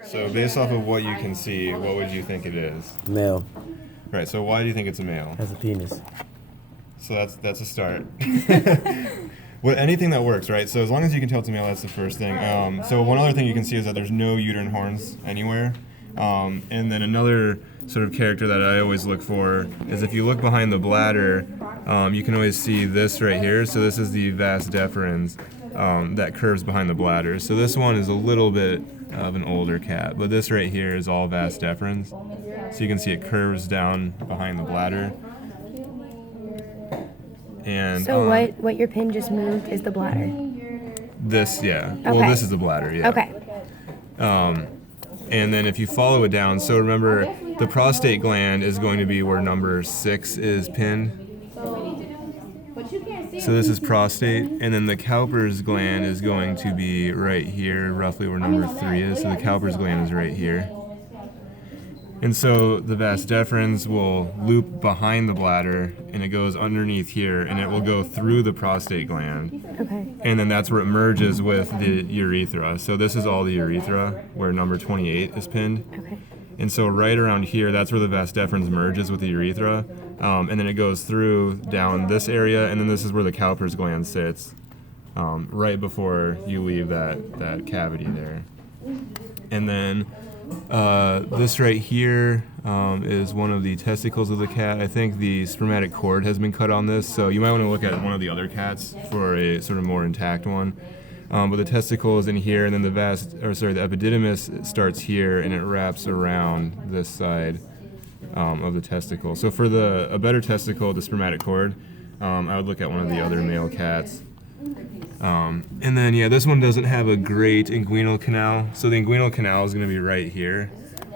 So based off of what you can see, what would you think it is? Male. Right, so why do you think it's a male? Has a penis. So that's a start. Well, anything that works, right? So as long as you can tell it's a male, that's the first thing. So one other thing you can see is that there's no uterine horns anywhere. And then another sort of character that I always look for is if you look behind the bladder, you can always see this right here. So this is the vas deferens that curves behind the bladder. So this one is a little bit of an older cat, but this right here is all vas deferens. So you can see it curves down behind the bladder. And So what your pin just moved is the bladder. this, yeah. Okay. Well, this is the bladder, yeah. Okay. And then if you follow it down, so remember the prostate gland is going to be where number 6 is pinned. So this is prostate, and then the Cowper's gland is going to be right here, roughly where number 3 is. So the Cowper's gland is right here. And so the vas deferens will loop behind the bladder, and it goes underneath here, and it will go through the prostate gland. Okay. And then that's where it merges with the urethra. So this is all the urethra, where number 28 is pinned. Okay. And so right around here, that's where the vas deferens merges with the urethra. And then it goes through down this area, and then this is where the Cowper's gland sits, right before you leave that cavity there. And then this right here is one of the testicles of the cat. I think the spermatic cord has been cut on this, so you might want to look at one of the other cats for a sort of more intact one. But the testicle is in here, and then the epididymis starts here, and it wraps around this side of the testicle. So for a better testicle, the spermatic cord, I would look at one of the other male cats. And then, yeah, this one doesn't have a great inguinal canal. So the inguinal canal is going to be right here.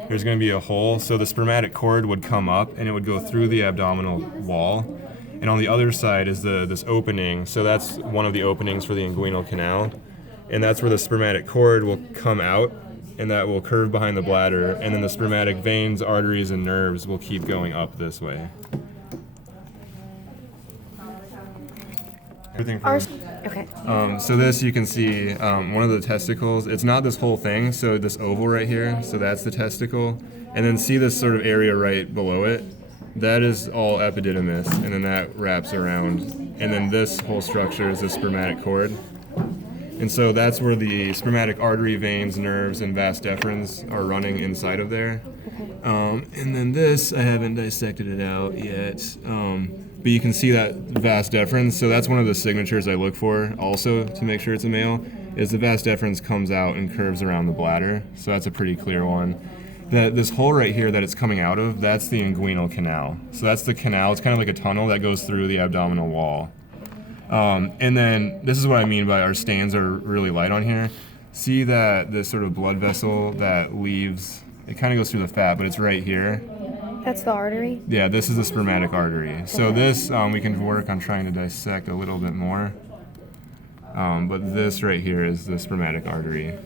There's going to be a hole, so the spermatic cord would come up, and it would go through the abdominal wall. And on the other side is this opening. So that's one of the openings for the inguinal canal. And that's where the spermatic cord will come out, and that will curve behind the bladder. And then the spermatic veins, arteries, and nerves will keep going up this way. Everything from Okay. So this, you can see one of the testicles. It's not this whole thing, so this oval right here, so that's the testicle. And then see this sort of area right below it? That is all epididymis, and then that wraps around. And then this whole structure is the spermatic cord. And so that's where the spermatic artery, veins, nerves, and vas deferens are running inside of there. And then this, I haven't dissected it out yet. But you can see that vas deferens, so that's one of the signatures I look for also to make sure it's a male, is the vas deferens comes out and curves around the bladder, so that's a pretty clear one. This hole right here that it's coming out of, that's the inguinal canal. So that's the canal, it's kind of like a tunnel that goes through the abdominal wall. And then this is what I mean by our stains are really light on here. See that this sort of blood vessel that leaves, it kind of goes through the fat, but it's right here. That's the artery? Yeah, this is the spermatic artery. So this, we can work on trying to dissect a little bit more. But this right here is the spermatic artery.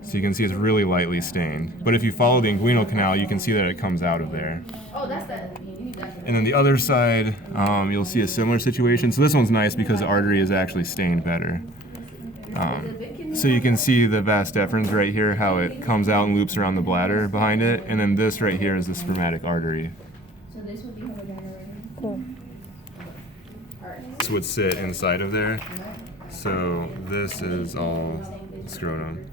So you can see it's really lightly stained. But if you follow the inguinal canal, you can see that it comes out of there. And then the other side, you'll see a similar situation. So this one's nice because the artery is actually stained better. So you can see the vas deferens right here, how it comes out and loops around the bladder behind it. And then this right here is the spermatic artery. Cool. This would sit inside of there. So this is all scrotum.